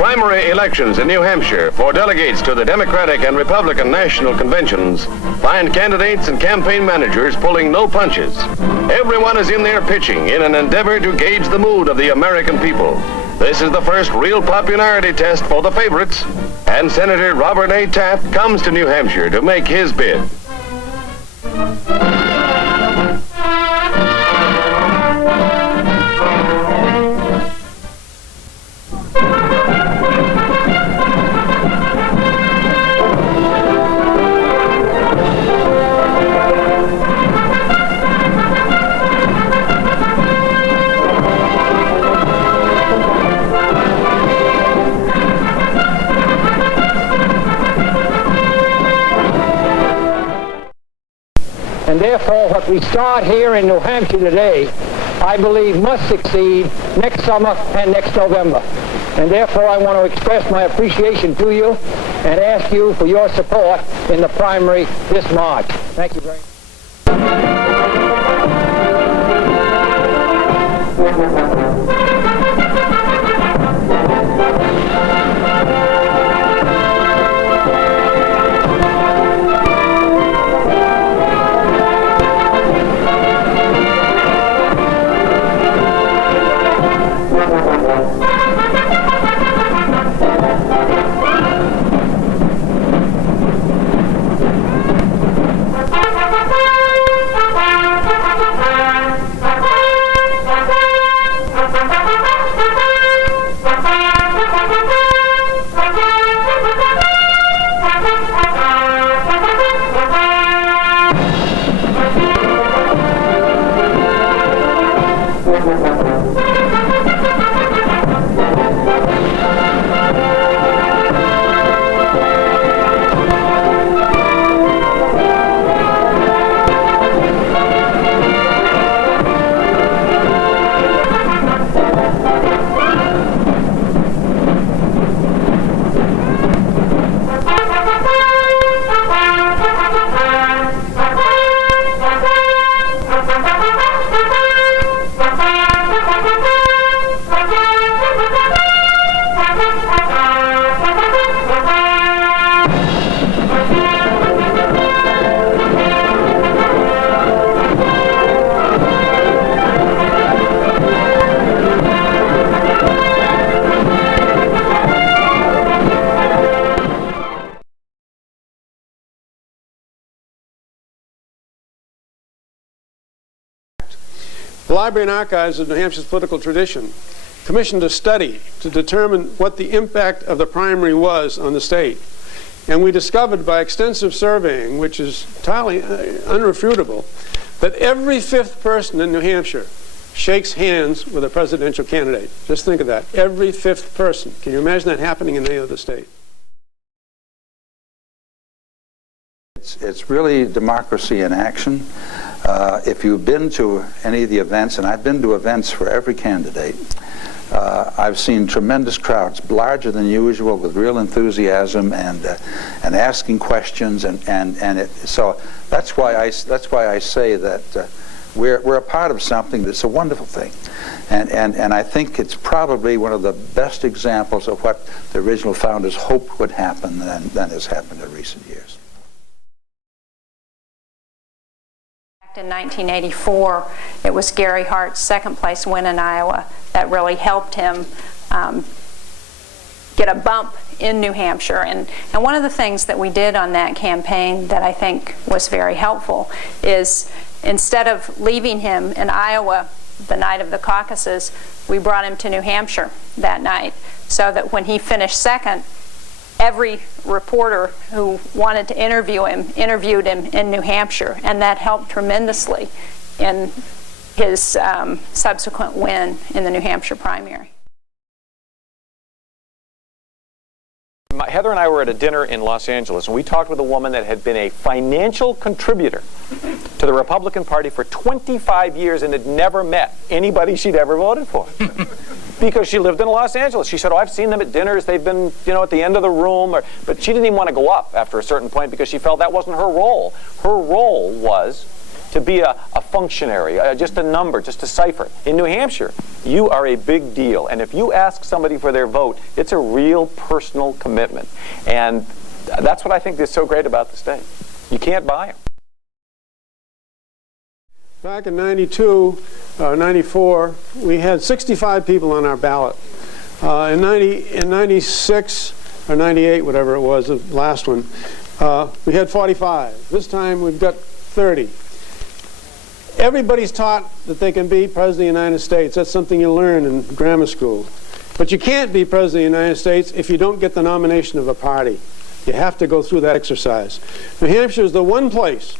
primary elections in New Hampshire for delegates to the Democratic and Republican national conventions find candidates and campaign managers pulling no punches. Everyone is in there pitching in an endeavor to gauge the mood of the American people. This is the first real popularity test for the favorites, and Senator Robert A. Taft comes to New Hampshire to make his bid. And therefore, what we start here in New Hampshire today, I believe must succeed next summer and next November. And therefore, I want to express my appreciation to you and ask you for your support in the primary this March. Thank you very much. The Library and Archives of New Hampshire's political tradition commissioned a study to determine what the impact of the primary was on the state. And we discovered by extensive surveying, which is entirely unrefutable, that every fifth person in New Hampshire shakes hands with a presidential candidate. Just think of that. Every fifth person. Can you imagine that happening in any other state? It's really democracy in action. If you've been to any of the events, and I've been to events for every candidate, I've seen tremendous crowds, larger than usual, with real enthusiasm and asking questions, so that's why I say that we're a part of something that's a wonderful thing, and I think it's probably one of the best examples of what the original founders hoped would happen than has happened in recent years. In 1984, it was Gary Hart's second place win in Iowa that really helped him get a bump in New Hampshire. And one of the things that we did on that campaign that I think was very helpful is, instead of leaving him in Iowa the night of the caucuses, we brought him to New Hampshire that night, so that when he finished second, every reporter who wanted to interview him interviewed him in New Hampshire, and that helped tremendously in his subsequent win in the New Hampshire primary. Heather and I were at a dinner in Los Angeles, and we talked with a woman that had been a financial contributor to the Republican Party for 25 years and had never met anybody she'd ever voted for. Because she lived in Los Angeles. She said, oh, I've seen them at dinners. They've been, at the end of the room. But she didn't even want to go up after a certain point because she felt that wasn't her role. Her role was to be a functionary, just a number, just a cipher. In New Hampshire, you are a big deal. And if you ask somebody for their vote, it's a real personal commitment. And that's what I think is so great about the state. You can't buy them. Back in 92, 94, we had 65 people on our ballot. In 96 or 98, whatever it was, the last one, we had 45. This time we've got 30. Everybody's taught that they can be President of the United States. That's something you learn in grammar school. But you can't be President of the United States if you don't get the nomination of a party. You have to go through that exercise. New Hampshire is the one place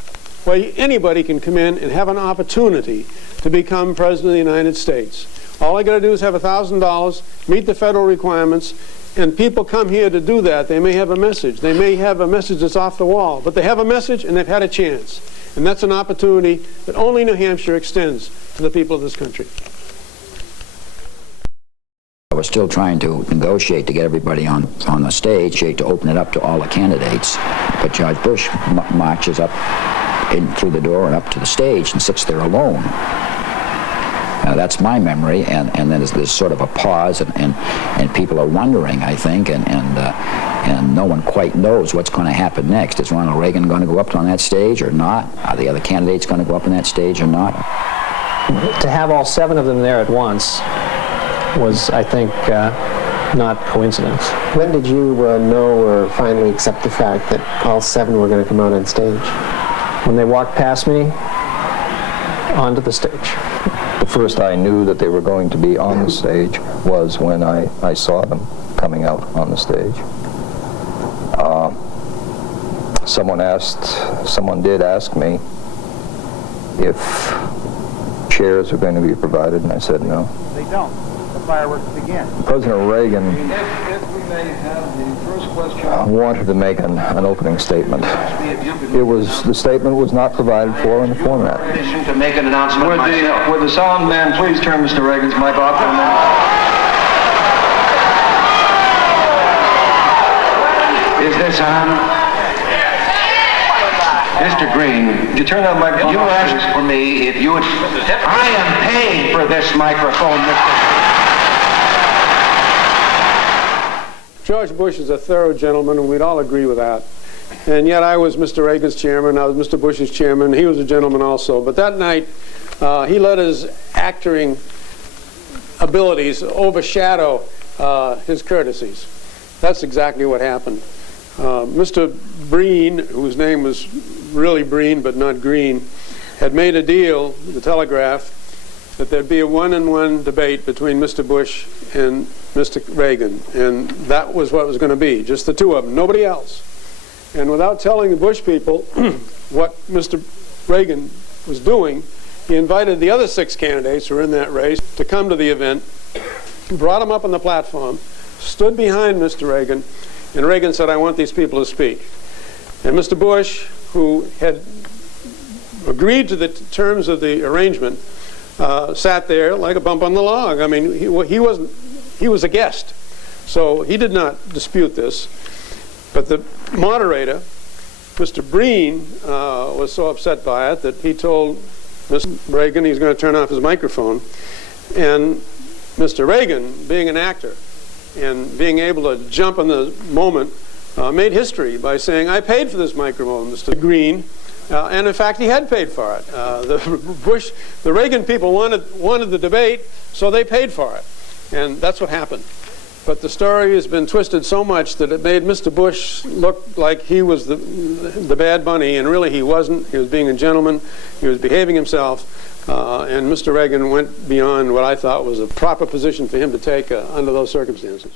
where anybody can come in and have an opportunity to become President of the United States. All I got to do is have $1,000, meet the federal requirements, and people come here to do that. They may have a message. They may have a message that's off the wall, but they have a message and they've had a chance. And that's an opportunity that only New Hampshire extends to the people of this country. I was still trying to negotiate to get everybody on the stage, to open it up to all the candidates. But George Bush marches up in through the door and up to the stage and sits there alone. That's my memory, and then there's sort of a pause, and people are wondering, I think, and no one quite knows what's going to happen next. Is Ronald Reagan going to go up on that stage or not? Are the other candidates going to go up on that stage or not? To have all 7 of them there at once was, I think, not coincidence. When did you know or finally accept the fact that all 7 were going to come out on stage? When they walked past me onto the stage. The first I knew that they were going to be on the stage was when I saw them coming out on the stage. Someone did ask me if chairs were going to be provided, and I said no. They don't. The fireworks begin. President Reagan If we may have the first question. wanted to make an opening statement. The statement was not provided for in the format. To make an announcement would the sound man please turn Mr. Reagan's mic off for a minute? Is this on? Mr. Green, would you turn that microphone off? You asked for me if you would... I am paying for this microphone, Mr. George Bush is a thorough gentleman, and we'd all agree with that. And yet I was Mr. Reagan's chairman, I was Mr. Bush's chairman, he was a gentleman also. But that night, he let his acting abilities overshadow his courtesies. That's exactly what happened. Mr. Breen, whose name was really Breen but not Green, had made a deal with the Telegraph that there'd be a one-on-one debate between Mr. Bush and Mr. Reagan, and that was what it was going to be, just the two of them, nobody else. And without telling the Bush people what Mr. Reagan was doing, he invited the other 6 candidates who were in that race to come to the event, brought them up on the platform, stood behind Mr. Reagan, and Reagan said, "I want these people to speak." And Mr. Bush, who had agreed to the terms of the arrangement, sat there like a bump on the log. I mean, he was a guest, so he did not dispute this. But the moderator, Mr. Breen, was so upset by it that he told Mr. Reagan he's going to turn off his microphone. And Mr. Reagan, being an actor and being able to jump on the moment, made history by saying, "I paid for this microphone, Mr. Green." And in fact, he had paid for it. The Reagan people wanted the debate, so they paid for it. And that's what happened. But the story has been twisted so much that it made Mr. Bush look like he was the bad bunny, and really he wasn't. He was being a gentleman. He was behaving himself. And Mr. Reagan went beyond what I thought was a proper position for him to take under those circumstances.